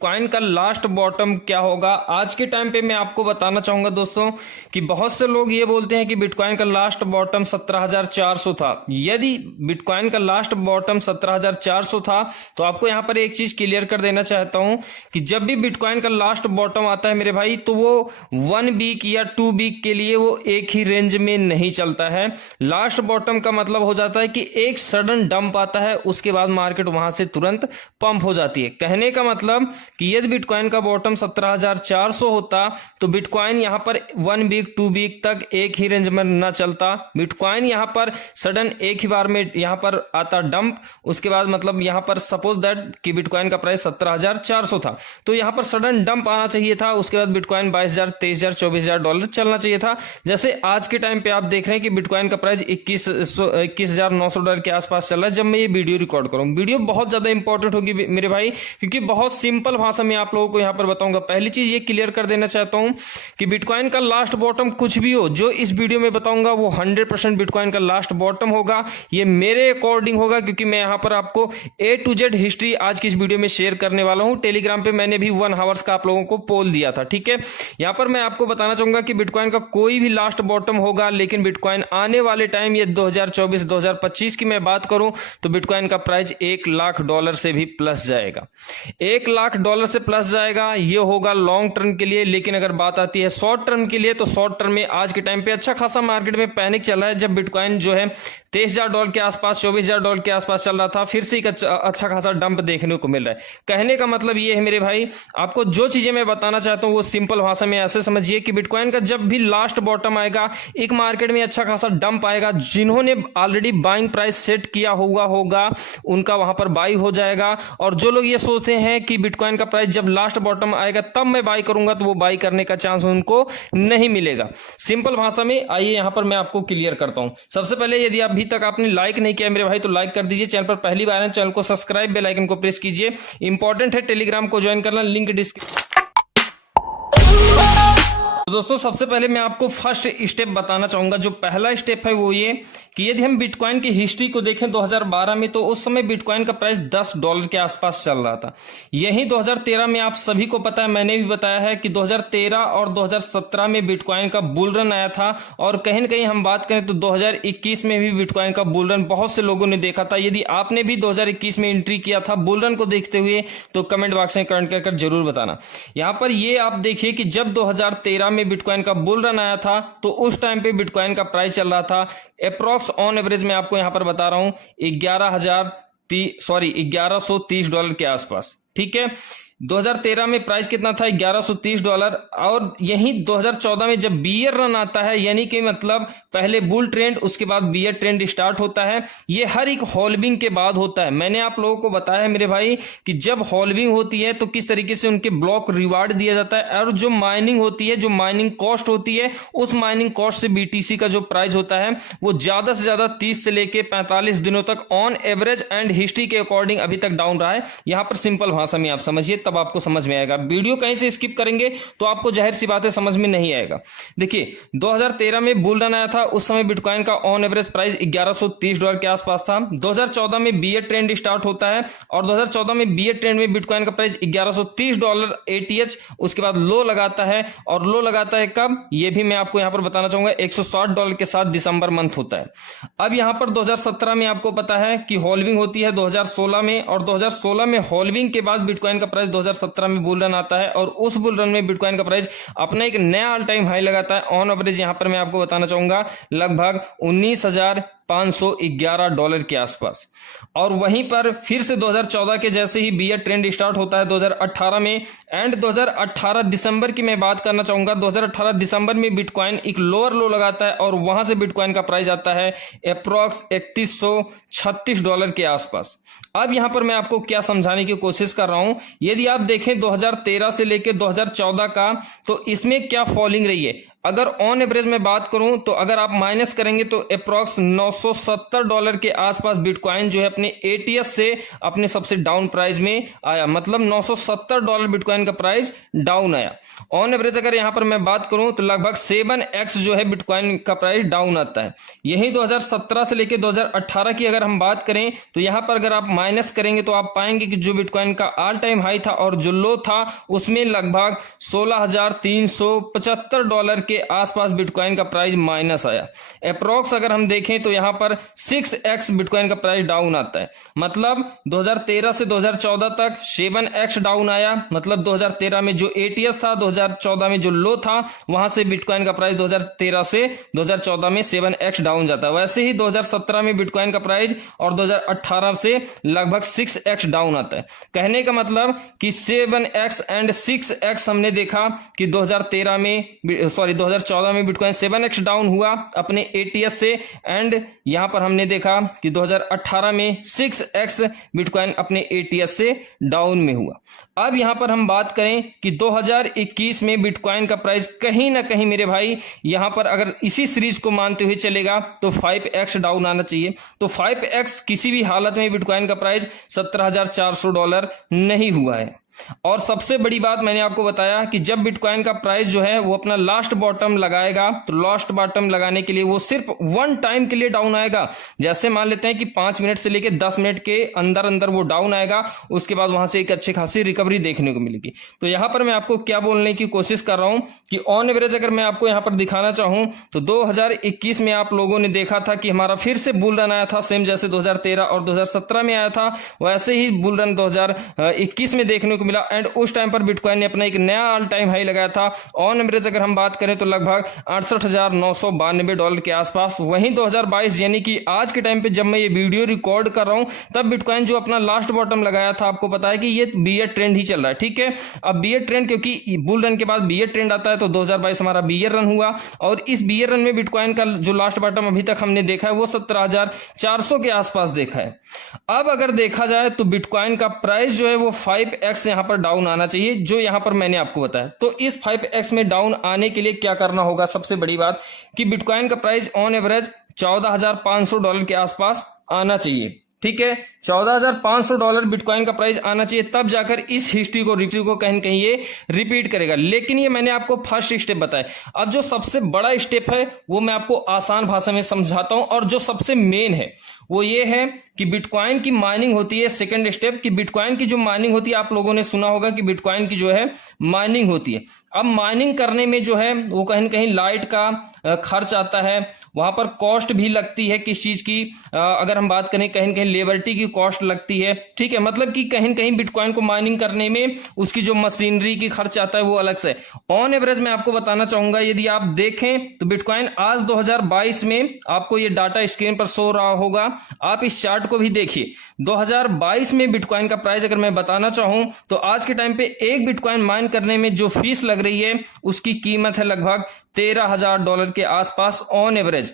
Coin का last bottom क्या होगा आज के टाइम पे मैं आपको बताना चाहूंगा दोस्तों कि बहुत से लोग ये बोलते हैं कि बिटकॉइन का लास्ट बॉटम 17,400 था। यदि बिटकॉइन का लास्ट बॉटम 17,400 था तो आपको यहां पर एक चीज क्लियर कर देना चाहता हूं कि जब भी बिटकॉइन का लास्ट बॉटम आता है मेरे भाई तो वो 1 वीक या 2 वीक के लिए वो एक ही रेंज में नहीं चलता है। लास्ट बॉटम का मतलब हो जाता है कि एक सडन डंप आता है, उसके बाद मार्केट वहां से तुरंत पंप हो जाती है। कहने का मतलब कि यदि बिटकॉइन का बॉटम 17,400 होता तो बिटकॉइन यहां पर 1 वीक 2 वीक तक एक ही रेंज में न चलता। बिटकॉइन यहां पर सडन एक ही बार में यहां पर आता डंप, उसके बाद मतलब यहां पर सपोज दैट कि बिटकॉइन का प्राइस 17,400 था तो यहां पर सडन डंप आना चाहिए था। उसके बाद बिटकॉइन 22,000 23,000 24,000 डॉलर चलना चाहिए था। जैसे आज के टाइम पे आप देख रहे हैं कि बिटकॉइन का प्राइस 21,900 डॉलर के आसपास चल रहा है जब मैं ये वीडियो रिकॉर्ड करूं। वीडियो बहुत ज्यादा इंपॉर्टेंट होगी मेरे भाई, क्योंकि बहुत सिंपल भाषा में आप लोगों को यहां पर बताऊंगा। पहली चीज ये क्लियर कर देना चाहता हूं कि बिटकॉइन का लास्ट बॉटम कुछ भी हो, जो इस वीडियो में बताऊंगा वो 100% बिटकॉइन का लास्ट बॉटम होगा। ये मेरे अकॉर्डिंग होगा क्योंकि मैं यहां पर आपको A to Z हिस्ट्री आज की इस वीडियो में शेयर करने वाला हूं। टेलीग्राम पे मैंने भी 1 आवर्स का आप लोगों को पोल दिया था, ठीक है। यहां पर मैं आपको बताना चाहूंगा कि बिटकॉइन का कोई भी लास्ट बॉटम होगा, लेकिन बिटकॉइन आने वाले टाइम ये 2024-2025 की मैं बात करूं तो बिटकॉइन का प्राइस $1,00,000 से भी प्लस जाएगा। $1,00,000 से प्लस जाएगा, ये होगा लॉन्ग टर्म के लिए। लेकिन अगर बात आती है शॉर्ट टर्म के लिए तो शॉर्ट टर्म में आज के टाइम पे अच्छा खासा मार्केट में पैनिक चल रहा है। जब बिटकॉइन जो है $23,000 के आसपास, $24,000 के आसपास चल रहा था, फिर से एक अच्छा खासा डंप देखने को मिल रहा है। कहने का मतलब ये है मेरे भाई, आपको जो चीजें मैं बताना चाहता हूं वो सिंपल भाषा में ऐसे समझिए कि बिटकॉइन का जब भी लास्ट बॉटम आएगा, एक मार्केट में अच्छा खासा डंप आएगा, जिन्होंने ऑलरेडी बाइंग प्राइस सेट किया होगा उनका वहां पर बाई हो जाएगा। और जो लोग ये सोचते हैं कि बिटकॉइन का प्राइस जब लास्ट बॉटम आएगा तब मैं बाई करूंगा, तो वो बाई करने का चांस उनको नहीं मिलेगा। सिंपल भाषा में आइए यहां पर मैं आपको क्लियर करता हूं। सबसे पहले यदि अभी तक आपने लाइक नहीं किया मेरे भाई तो लाइक कर दीजिए। चैनल पर पहली बार है, चैनल को सब्सक्राइब, बेल आइकन को प्रेस कीजिए। इंपॉर्टेंट है टेलीग्राम को ज्वाइन करना, लिंक डिस्क्रिप्शन। तो दोस्तों सबसे पहले मैं आपको फर्स्ट स्टेप बताना चाहूंगा। जो पहला स्टेप है वो ये कि यदि हम बिटकॉइन की हिस्ट्री को देखें 2012 में तो उस समय बिटकॉइन का प्राइस $10 के आसपास चल रहा था। यही 2013 में आप सभी को पता है, मैंने भी बताया है कि 2013 और 2017 में बिटकॉइन का बुल रन आया था। और कहीं ना कहीं हम बात करें तो 2021 में भी बिटकॉइन का बुल रन बहुत से लोगों ने देखा था। यदि आपने भी 2021 में एंट्री किया था बुल रन को देखते हुए तो कमेंट बॉक्स में कमेंट कर जरूर बताना। यहां पर ये आप देखिए कि जब 2013 में बिटकॉइन का बुल रन आया था तो उस टाइम पे बिटकॉइन का प्राइस चल रहा था अप्रॉक्स ऑन एवरेज में आपको यहां पर बता रहा हूं $1130 के आसपास, ठीक है। 2013 में प्राइस कितना था? $1130। और यही 2014 में जब बियर रन आता है, यानी कि मतलब पहले बुल ट्रेंड उसके बाद बियर ट्रेंड स्टार्ट होता है, ये हर एक हॉल्विंग के बाद होता है। मैंने आप लोगों को बताया है मेरे भाई कि जब हॉल्विंग होती है तो किस तरीके से उनके ब्लॉक रिवार्ड दिया जाता है। और जो माइनिंग होती है, जो माइनिंग कॉस्ट होती है, उस माइनिंग कॉस्ट से बीटीसी का जो प्राइस होता है वो ज्यादा से ज्यादा 30 से लेके 45 दिनों तक ऑन एवरेज एंड हिस्ट्री के अकॉर्डिंग अभी तक डाउन रहा है। यहां पर सिंपल भाषा में आप समझिए तब आपको समझ में आएगा। वीडियो कहीं से स्किप करेंगे तो आपको जाहिर सी बात है समझ में नहीं आएगा। देखिए 2013 में बुल रन आया था, उस समय बिटकॉइन का ऑन एवरेज प्राइस $1130 के आसपास था। 2014 में बियर ट्रेंड स्टार्ट होता है और 2014 में बियर ट्रेंड में बिटकॉइन का प्राइस $1130 ATH, उसके बाद लो लगाता है। और लो लगाता है कब, यह भी मैं आपको यहां पर बताना चाहूंगा, $160 के साथ दिसंबर मंथ होता है। अब यहां पर 2017 में आपको पता है कि हॉल्विंग होती है 2016 में, और 2016 में हॉल्विंग के बाद बिटकॉइन का प्राइस 2017 में बुल रन आता है और उस बुल रन में बिटकॉइन का प्राइस अपना एक नया ऑल टाइम हाई लगाता है। ऑन एवरेज यहां पर मैं आपको बताना चाहूंगा लगभग $19,511 के आसपास। और वहीं पर फिर से 2014 के जैसे ही बियर ट्रेंड स्टार्ट होता है 2018 में, एंड 2018 दिसंबर की मैं बात करना चाहूंगा। 2018 दिसंबर में बिटकॉइन एक लोअर लो लगाता है और वहां से बिटकॉइन का प्राइस आता है अप्रॉक्स $3136 के आसपास। अब यहां पर मैं आपको क्या समझाने की कोशिश कर रहा हूं, यदि आप देखें 2013 से लेकर 2014 का तो इसमें क्या फॉलिंग रही है। अगर ऑन एवरेज में बात करूं तो अगर आप माइनस करेंगे तो अप्रॉक्स $970 के आसपास बिटकॉइन जो है अपने एटीएस से अपने सबसे डाउन प्राइस में आया, मतलब $970 बिटकॉइन का प्राइस डाउन आया। ऑन एवरेज अगर यहां पर मैं बात करूं तो लगभग 7x जो है बिटकॉइन का प्राइस डाउन आता है। यही 2017 से लेकर 2018 की अगर हम बात करें तो यहां पर अगर आप माइनस करेंगे तो आप पाएंगे कि जो बिटकॉइन का ऑल टाइम हाई था और जो लो था उसमें लगभग $16,375 के आसपास बिटकॉइन का प्राइस माइनस आया। अप्रोक्स अगर हम देखें तो यहां पर 6x बिटकॉइन का प्राइस डाउन आता है, मतलब 2013 से 2014 तक 7x डाउन आया, मतलब 2013 में जो एटीएस था 2014 में जो लो था वहां से बिटकॉइन का प्राइस 2013 से 2014 में 7x डाउन जाता है। वैसे ही 2017 में बिटकॉइन का प्राइस और 2018 से लगभग 6x डाउन आता है। कहने का मतलब कि 7x एंड 6x हमने देखा कि 2014 में बिटकॉइन 7x डाउन हुआ अपने एटीएस से, एंड यहां पर हमने देखा कि 2018 में 6x बिटकॉइन अपने एटीएस से डाउन में हुआ। अब यहां पर हम बात करें कि 2021 में बिटकॉइन का प्राइस कहीं ना कहीं मेरे भाई यहां पर अगर इसी सीरीज को मानते हुए चलेगा तो 5x डाउन आना चाहिए। तो 5x किसी भी हालत में बिटकॉइन का प्राइस $17,400 नहीं हुआ है। और सबसे बड़ी बात मैंने आपको बताया कि जब बिटकॉइन का प्राइस जो है वो अपना लास्ट बॉटम लगाएगा तो लास्ट बॉटम लगाने के लिए वो सिर्फ वन टाइम के लिए डाउन आएगा। जैसे मान लेते हैं कि 5 मिनट से लेकर 10 मिनट के अंदर अंदर वो डाउन आएगा, उसके बाद वहां से एक अच्छी खासी रिकवरी देखने को मिलेगी। तो यहां पर मैं आपको क्या बोलने की कोशिश कर रहा हूं कि ऑन एवरेज अगर मैं आपको यहां पर दिखाना चाहूं तो 2021 में आप लोगों ने देखा था कि हमारा फिर से बुल रन आया था, सेम जैसे 2013 और 2017 में आया था वैसे ही बुल रन 2021 में देखने को मिला। एंड उस टाइम पर बिटकॉइन ने अपना एक नया ऑल टाइम हाई लगाया था। ऑन एवरेज अगर हम बात करें तो लगभग $68,992 के आसपास। वहीं 2022 यानी कि आज के टाइम पे जब मैं ये वीडियो रिकॉर्ड कर रहा हूं तब बिटकॉइन जो अपना लास्ट बॉटम लगाया था, आपको पता है कि ये बियर ट्रेंड ही चल रहा है, ठीक है। अब बियर ट्रेंड, क्योंकि बुल रन के बाद बियर ट्रेंड आता है, तो 2022 हमारा बियर रन हुआ और इस बियर रन में बिटकॉइन का जो लास्ट बॉटम अभी तक हमने देखा है वो 17,400 के आसपास देखा है। अब अगर देखा जाए तो बिटकॉइन का प्राइस जो है वो 5x यहां पर डाउन आना चाहिए, जो यहां पर मैंने आपको बताया। तो इस 5x में डाउन आने के लिए क्या करना होगा? सबसे बड़ी बात कि बिटकॉइन का प्राइस ऑन एवरेज $14,500 के आसपास आना चाहिए, ठीक है। $14,500 बिटकॉइन का प्राइस आना चाहिए, तब जाकर इस हिस्ट्री को कहीं न कहीं ये रिपीट करेगा। लेकिन ये मैंने आपको फर्स्ट स्टेप बताया। अब जो सबसे बड़ा स्टेप है वो मैं आपको आसान भाषा में समझाता हूं, और जो सबसे मेन है वो ये है कि बिटकॉइन की माइनिंग होती है। सेकंड स्टेप कि बिटकॉइन की जो माइनिंग होती है, आप लोगों ने सुना होगा कि बिटकॉइन की जो है माइनिंग होती है। अब माइनिंग करने में जो है वो कहीं न कहीं लाइट का खर्च आता है, वहां पर कॉस्ट भी लगती है किस चीज की, अगर हम बात करें कहीं न कहीं लेबरिटी की कॉस्ट लगती है, ठीक है। मतलब कि कहीं न कहीं बिटकॉइन को माइनिंग करने में उसकी जो मशीनरी की खर्च आता है वो अलग से। ऑन एवरेज मैं आपको बताना चाहूंगा, यदि आप देखें तो बिटकॉइन आज 2022 में, आपको ये डाटा स्क्रीन पर शो रहा होगा, आप इस चार्ट को भी देखिए। 2022 में बिटकॉइन का प्राइस अगर मैं बताना चाहूं तो आज के टाइम पे एक बिटकॉइन माइन करने में जो फीस लग रही है उसकी कीमत है लगभग $13,000 के आसपास ऑन एवरेज।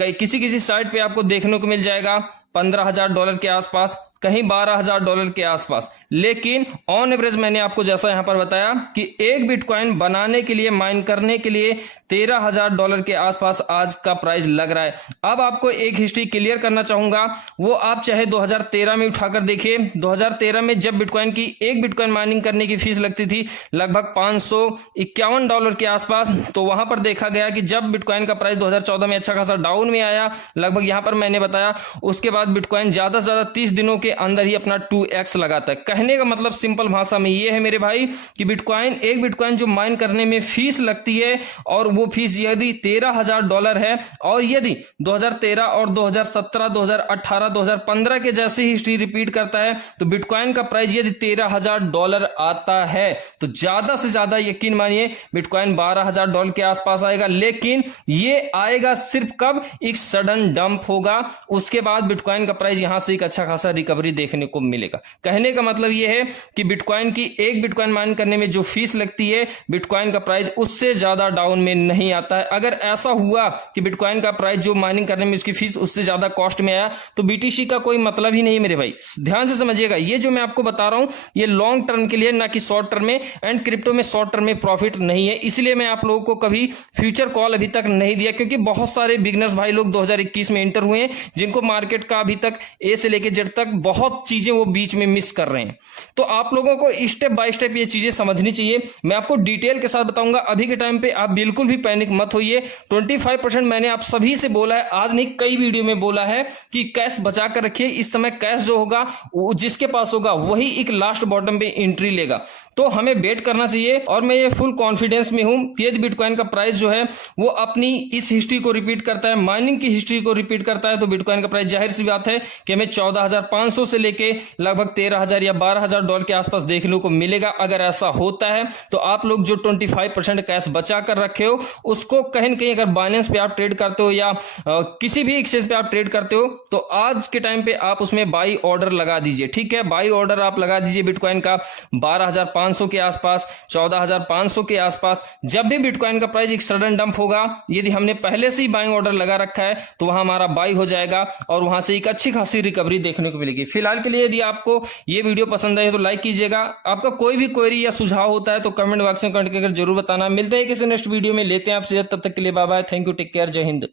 किसी किसी साइट पे आपको देखने को मिल जाएगा $15,000 के आसपास, कहीं $12,000 के आसपास। लेकिन ऑन एवरेज मैंने आपको जैसा यहां पर बताया कि एक बिटकॉइन बनाने के लिए, माइन करने के लिए $13,000 के आसपास आज का प्राइस लग रहा है। अब आपको एक हिस्ट्री क्लियर करना चाहूंगा, वो आप चाहे 2013 में उठाकर देखिए। 2013 में जब बिटकॉइन की एक बिटकॉइन माइनिंग करने की फीस लगती थी लगभग $551 के आसपास, तो वहां पर देखा गया कि जब बिटकॉइन का प्राइस 2014 में अच्छा खासा डाउन में आया, लगभग यहां पर मैंने बताया, उसके बाद बिटकॉइन ज्यादा से ज्यादा 30 दिनों के अंदर ही अपना 2x लगाता है। कहने का मतलब सिंपल भाषा में ये है मेरे भाई कि बिटकॉइन, एक बिटकॉइन जो माइन करने में फीस लगती है, और वो फीस यदि $13,000 है, और यदि 2013 और 2017, 2018, 2015 के जैसे हिस्ट्री रिपीट करता है तो बिटकॉइन का प्राइस यदि $13,000 आता है तो ज्यादा से ज्यादा यकीन मानिए बिटकॉइन $12,000 के आसपास आएगा। लेकिन ये आएगा सिर्फ कब? एक सडन डंप होगा, उसके बाद बिटकॉइन का प्राइस यहां से एक अच्छा खासा रिकवरी रिकवरी देखने को मिलेगा। कहने का मतलब यह है कि बिटकॉइन की एक बिटकॉइन माइन करने में जो फीस लगती है, बिटकॉइन का प्राइस उससे ज्यादा डाउन में नहीं आता है। अगर ऐसा हुआ कि बिटकॉइन का प्राइस जो माइनिंग करने में उसकी फीस उससे ज्यादा कॉस्ट में आया तो बीटीसी का कोई मतलब ही नहीं मेरे भाई। ध्यान से समझिएगा, ये जो मैं आपको बता रहा हूं ये लॉन्ग टर्म के लिए, ना कि शॉर्ट टर्म में। एंड क्रिप्टो में शॉर्ट टर्म में प्रॉफिट नहीं है, इसलिए मैं आप लोगों को कभी फ्यूचर कॉल अभी तक नहीं दिया, क्योंकि बहुत सारे बिगनर्स भाई लोग 2021 में एंटर हुए हैं जिनको मार्केट का अभी तक ए से लेकर जेड तक बहुत चीजें वो बीच में मिस कर रहे हैं। तो आप लोगों को स्टेप बाय स्टेप ये चीजें समझनी चाहिए। मैं आपको डिटेल के साथ बताऊंगा। अभी के टाइम पे आप बिल्कुल भी पैनिक मत होइए। 25% मैंने आप सभी से बोला है, आज नहीं कई वीडियो में बोला है कि कैश बचा कर रखिए। इस समय कैश जो होगा जिसके पास होगा वही एक लास्ट बॉटम पे एंट्री लेगा, तो हमें वेट करना चाहिए। और मैं ये फुल कॉन्फिडेंस में हूं कि यदि बिटकॉइन का प्राइस जो है वो अपनी इस हिस्ट्री को रिपीट करता है, माइनिंग की हिस्ट्री को रिपीट करता है, तो बिटकॉइन का प्राइस जाहिर सी बात है कि हमें 14,500 से लेके लगभग 13,000 या 12,000 डॉलर के आसपास देखने को मिलेगा। अगर ऐसा होता है तो आप लोग जो 25% कैश बचा कर रखे हो उसको कहीं न कहीं अगर बाइनेंस पे आप ट्रेड करते हो या किसी भी एक्सचेंज पे आप ट्रेड करते हो तो आज के टाइम पे आप उसमें बाई ऑर्डर लगा दीजिए। ठीक है, बाई ऑर्डर आप लगा दीजिए बिटकॉइन का 12,500 के आसपास, 14,500 के आसपास। जब भी बिटकॉइन का प्राइस एक सडन डंप होगा, यदि हमने पहले से ही बाइंग ऑर्डर लगा रखा है तो वहां हमारा बाई हो जाएगा और वहां से एक अच्छी खासी रिकवरी देखने को मिलेगी। फिलहाल के लिए यदि आपको ये वीडियो पसंद आए तो लाइक कीजिएगा। आपका कोई भी क्वेरी या सुझाव होता है तो कमेंट बॉक्स में कमेंट करके जरूर बताना। मिलते हैं किसी नेक्स्ट वीडियो में, लेते हैं आपसे, तब तक के लिए bye bye, thank you, take care, जय हिंद।